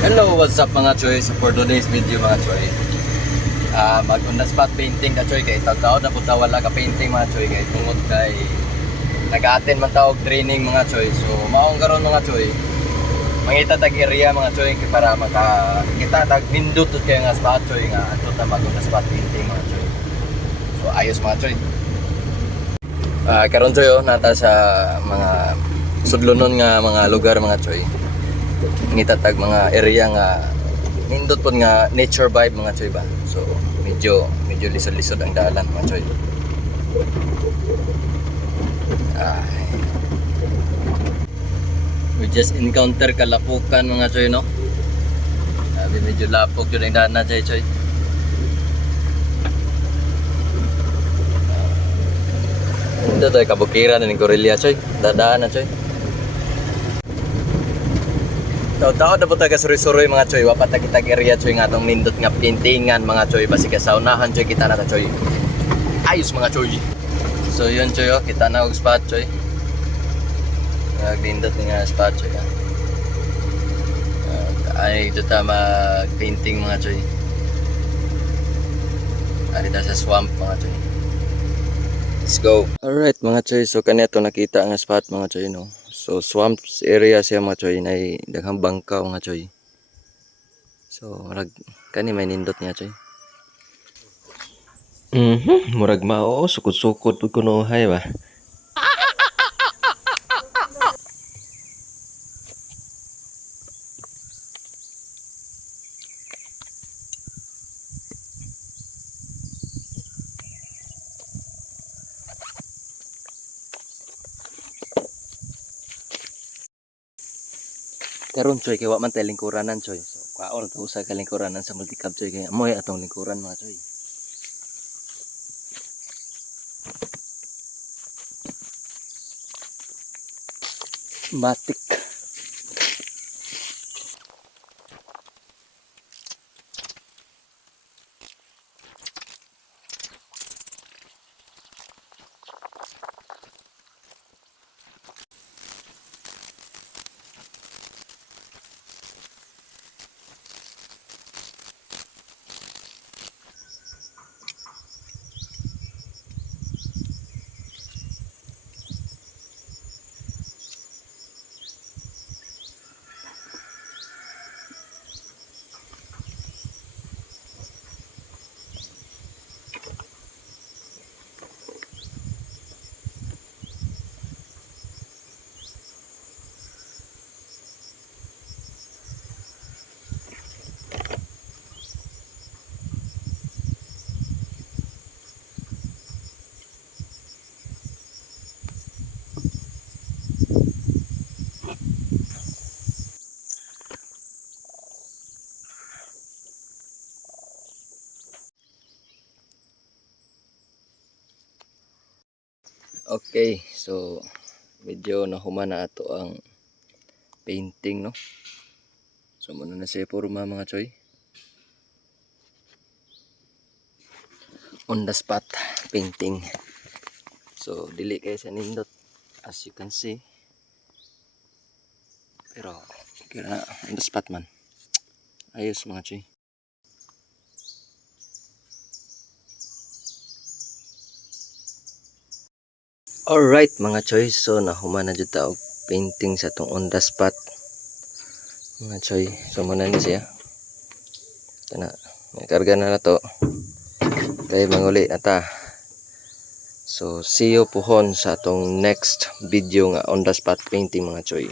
Hello, what's up mga choy? So for today's video mga choy, mag on the spot painting ka choy, kay tagtaod na po wala ka painting mga choy, kay tungod kay nag-attend man tawag training mga choy. So maong karon mga choy, mangita tag area mga choy kay para makakita tag nindot kay nga spot choy nga ato ta mag on the spot painting mga choy. So ayos mga choy. Karon choy nata sa mga sudlonon nga mga lugar mga choy. Ngitatag mga area nga nindot po nga nature vibe mga choy ba. So medyo lisod-lisod ang dalan mga choy. We just encounter kalapukan mga choy no. Medyo lapok yun ang dalan na choy choy. Ito tayo kabukiran ng Corelia choy. Dadaan na choy. Tao-tao na po tayo kasuroy-suroy mga choy. Wapat na kitag area choy nga itong nindot nga paintingan mga choy. Basi ka saunahan choy kita na ta choy. Ayos mga choy. So yun choy kita na og spot choy. Nindot nga spot choy. Ay ito ta mag-painting mga choy. Ari ta sa swamp mga choy. Let's go. Alright mga choy. So kanito nakita ang spot mga choy no. So swamp area siya mga choy na daghang bangkaw mga choy. So murag kani may nindot niya choy. Murag mao sukod-sukod pud kuno hay ba. Karon choy kay wa man tay lingkuranan choy. So kwaon ta usa ka lingkuranan sa multicab choy kay amoy atong lingkuran mga choy. Matik. Okay, so medyo nahuman na ato ang painting no. So muna na siya porma mga choy. On the spot painting. So dili kay sa nindot as you can see. Pero kaya on the spot man. Ayos mga choy. Alright mga choy, so nahuman na dyan taog painting sa itong on the spot mga choy. So muna na siya. Ito na, may karga na to. Kaya manguli na ta. So see you pohon sa itong next video nga on the spot painting mga choy.